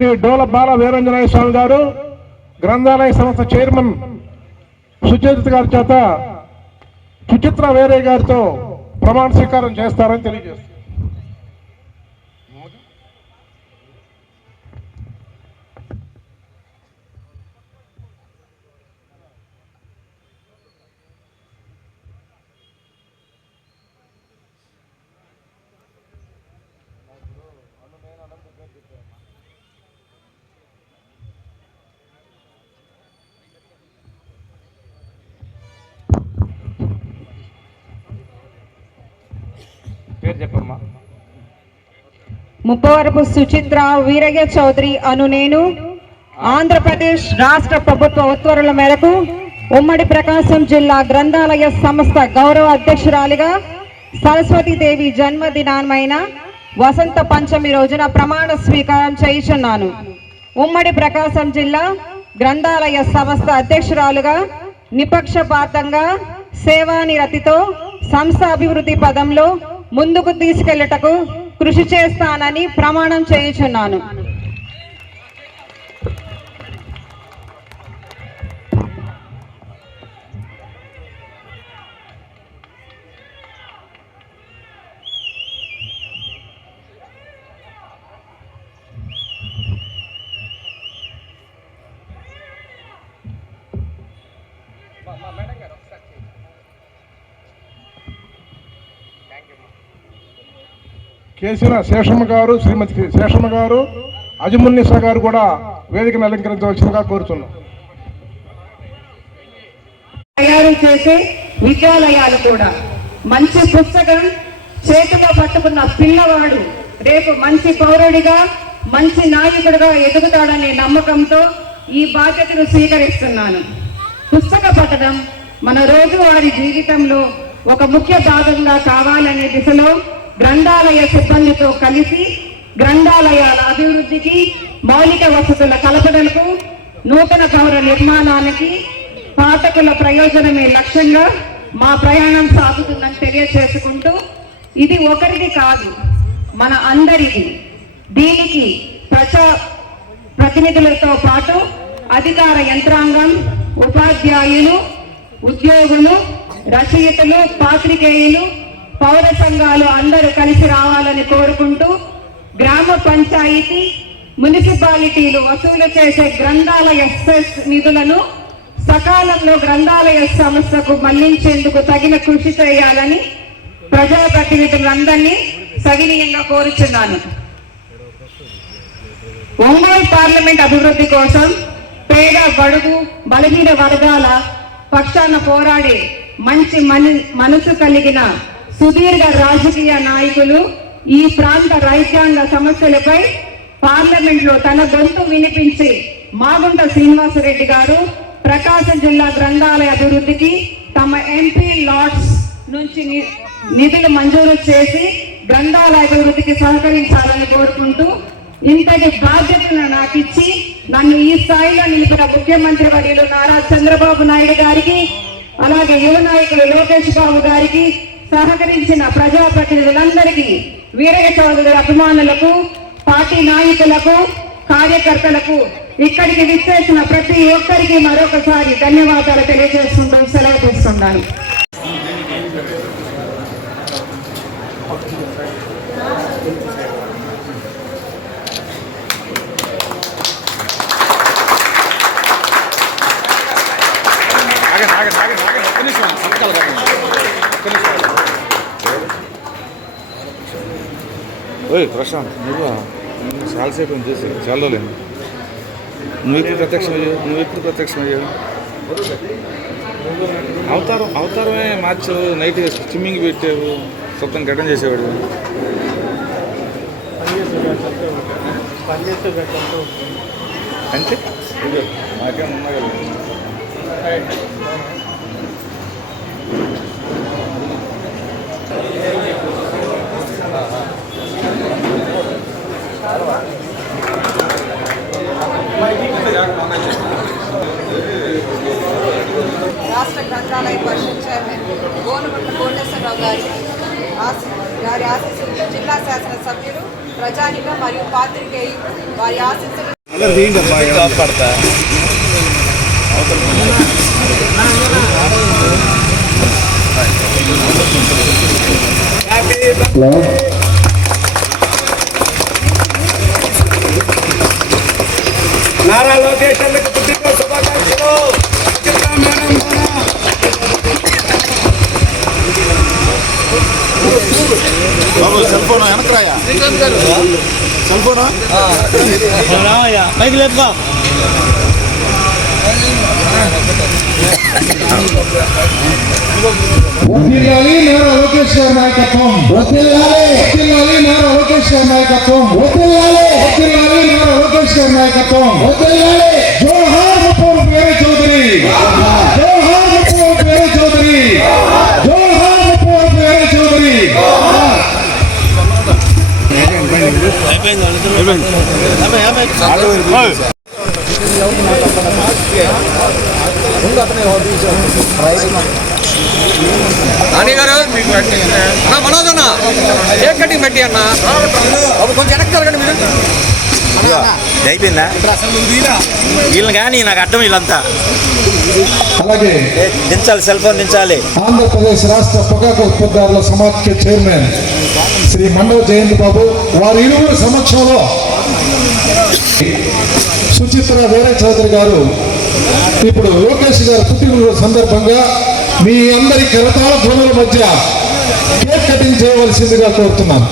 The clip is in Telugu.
శ్రీ డోల బాల స్వామి గారు గ్రంథాలయ సంస్థ చైర్మన్ సుచరిత గారి చేత సుచిత్ర వేరే గారితో ప్రమాణ స్వీకారం చేస్తారని తెలియజేస్తారు పేరు చెప్పమ్మా. ముప్పవరపు సుచిత్ర వీరయ్య చౌదరి అను నేను ఆంధ్రప్రదేశ్ రాష్ట్ర ప్రభుత్వ ఉత్తర్వుల మేరకు ఉమ్మడి ప్రకాశం జిల్లా గ్రంథాలయ సంస్థ గౌరవ అధ్యక్షురాలిగా సరస్వతీదేవి జన్మదినమైన వసంత పంచమి రోజున ప్రమాణ స్వీకారం చేయుచున్నాను. ఉమ్మడి ప్రకాశం జిల్లా గ్రంథాలయ సంస్థ అధ్యక్షురాలుగా నిపక్షపాతంగా సేవానిరతితో సంస్థ అభివృద్ధి పదంలో ముందుకు తీసుకెళ్ళటకు కృషి చేస్తానని ప్రమాణం చేయుచున్నాను. కేసిన శేషమ్మ గారు శ్రీమతి శేషమ్మ గారు అజమున్నిసా గారు కూడా వేదికను అలంకరించవలసిందిగా కోరుతున్నాం. తయారు చేసే విద్యాలయాలు కూడా మంచి పుస్తకం చేతిలో పట్టుకున్న పిల్లవాడు రేపు మంచి పౌరుడిగా మంచి నాయకుడిగా ఎదుగుతాడనే నమ్మకంతో ఈ బాధ్యతను స్వీకరిస్తున్నాను. పుస్తక పఠనం మన రోజువారీ జీవితంలో ఒక ముఖ్య భాగంగా కావాలనే దిశలో గ్రంథాలయ సిబ్బందితో కలిసి గ్రంథాలయాల అభివృద్ధికి మౌలిక వసతుల కలపడలకు నూతన భవన నిర్మాణానికి పాఠకుల ప్రయోజనమే లక్ష్యంగా మా ప్రయాణం సాగుతుందని తెలియచేసుకుంటూ ఇది ఒకరిది కాదు మన అందరిది. దీనికి ప్రజా ప్రతినిధులతో పాటు అధికార యంత్రాంగం ఉపాధ్యాయులు ఉద్యోగులు రచయితలు పాత్రికేయులు పౌర సంఘాలు అందరూ కలిసి రావాలని కోరుకుంటూ గ్రామ పంచాయతీ మున్సిపాలిటీలు వసూలు చేసే గ్రంథాలయ సెస్ నిధులను సకాలంలో గ్రంథాలయ సంస్థకు మళ్ళించేందుకు తగిన కృషి చేయాలని ప్రజాప్రతినిధులందరినీ సవినీయంగా కోరుచున్నాను. ఒంగోలు పార్లమెంట్ అభివృద్ధి కోసం పేద బడుగు బలహీన వర్గాల పక్షాన పోరాడే మంచి మని మనసు కలిగిన సుదీర్ఘ రాజకీయ నాయకులు ఈ ప్రాంత రైతాంగ సమస్యలపై పార్లమెంట్లో తన గొంతు వినిపించి మాగుంట శ్రీనివాసరెడ్డి గారు ప్రకాశం జిల్లా గ్రంథాలయ అభివృద్ధికి తమ ఎంపీ లాట్స్ నుంచి ని- నిధులు మంజూరు చేసి గ్రంథాలయ అభివృద్ధికి సహకరించాలని కోరుకుంటూ ఇంతటి బాధ్యతను నాకు ఇచ్చి నన్ను ఈ స్థాయిలో నిలిపిన ముఖ్యమంత్రి వర్యులు నారా చంద్రబాబు నాయుడు గారికి అలాగే యువ నాయకులు లోకేష్ బాబు గారికి సహకరించిన ప్రజాప్రతినిధులందరికీ వీరయ్య చౌదరి అభిమానులకు పార్టీ నాయకులకు కార్యకర్తలకు ఇక్కడికి విచ్చేసిన ప్రతి ఒక్కరికి మరొకసారి ధన్యవాదాలు తెలియజేస్తుంటూ సెలవు తీసుకున్నాను you. ఓయ్ ప్రశాంత్ నువ్వు? చాలాసేపు ఏం చేసి చాలా లేదు నువ్వు ఎప్పుడు ప్రత్యక్షం అయ్యావు నువ్వు ఎప్పుడు ప్రత్యక్షం అయ్యావు అవతారం అవతారమే మార్చావు నైట్ స్విమ్మింగ్ పెట్టావు మొత్తం గడ్డం చేసేవాడు. అంతే ఉన్నా కదా రాష్ట్ర గ్రంథాలయ పరిషత్ చైర్మన్ గోనుగుంట కోటేశ్వరరావు గారి గారి ఆశీస్సులతో జిల్లా శాసన సభ్యులు ప్రజానికం మరియు పాత్రికేయులు వారి ఆశీస్సులు నారా లోకేష్ అన్నకు పుట్టినరోజు శుభాకాంక్షలు. కూడా. వర్ధిల్లాలి నారా లోకేష్ గారి నాయకత్వం వర్ధిల్లాలి వర్ధిల్లాలి నారా లోకేష్ గారి నాయకత్వం వర్ధిల్లాలి వర్ధిల్లాలి నారా లోకేష్ గారి నాయకత్వం వర్ధిల్లాలి జోహార్ ముప్పవరపు వీర చౌదరి జోహార్ ముప్పవరపు వీర చౌదరి జోహార్ ముప్పవరపు వీర చౌదరి నాని గారు అన్న మనోజ్ అన్న కేక్ కటింగ్ పెట్టి అన్న? బాబు కొంచెం వెనక్కి జరగండి మీరు. అయిపోయిందా? వీళ్ళని కానీ నాకు అర్థం వీళ్ళంతా. అలాగే ఏ, దించాలి సెల్ ఫోన్ దించాలి. ఆంధ్రప్రదేశ్ రాష్ట్ర పొగాకు ఉత్పత్తిదారుల సమాఖ్య చైర్మన్ శ్రీ మండవ జయంతి బాబు వారి ఇరువురు సమక్షంలో సుచిత్ర వీర చౌదరి గారు ఇప్పుడు లోకేష్ గారు పుట్టినరోజు సందర్భంగా మీ అందరి కరతాళ ధ్వనుల మధ్య కేక్ కటింగ్ చేయవలసిందిగా కోరుతున్నాను.